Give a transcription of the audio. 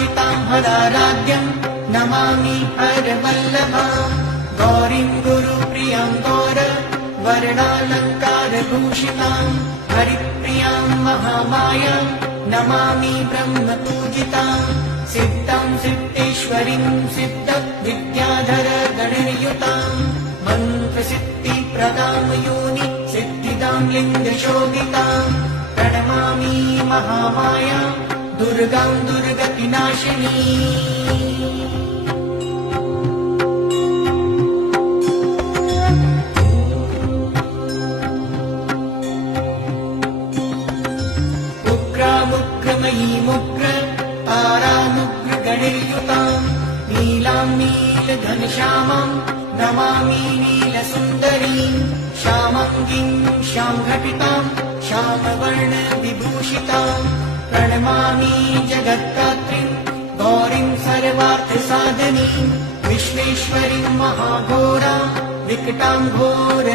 पूजितां हराराध्यं नमामि हरवल्लभाम् गौरीं गुरुप्रियां गौरवर्णालङ्कारभूषितां हरिप्रियां महामायां नमामि ब्रह्मपूजितां सिद्धां सिद्धेश्वरीं सिद्धविद्याधरगणयुतां मन्त्रसिद्धिप्रदां योनि सिद्धिदां लिङ्गशोभितां प्रणमामि महामायां दुर्गां दुर्गतिनाशिनी उग्रमुग्रमयीमुग्र तारामुग्रगणयुतां नीलां नीलघनश्यामां नमामि नीलसुन्दरीं श्यामाङ्गीं श्यामघटितां श्यामवर्णविभूषितां प्रणमामि जगत्तात्रीं गौरीं सर्वार्थसाधनीं विश्वेश्वरीं महाघोरां विकटां घोर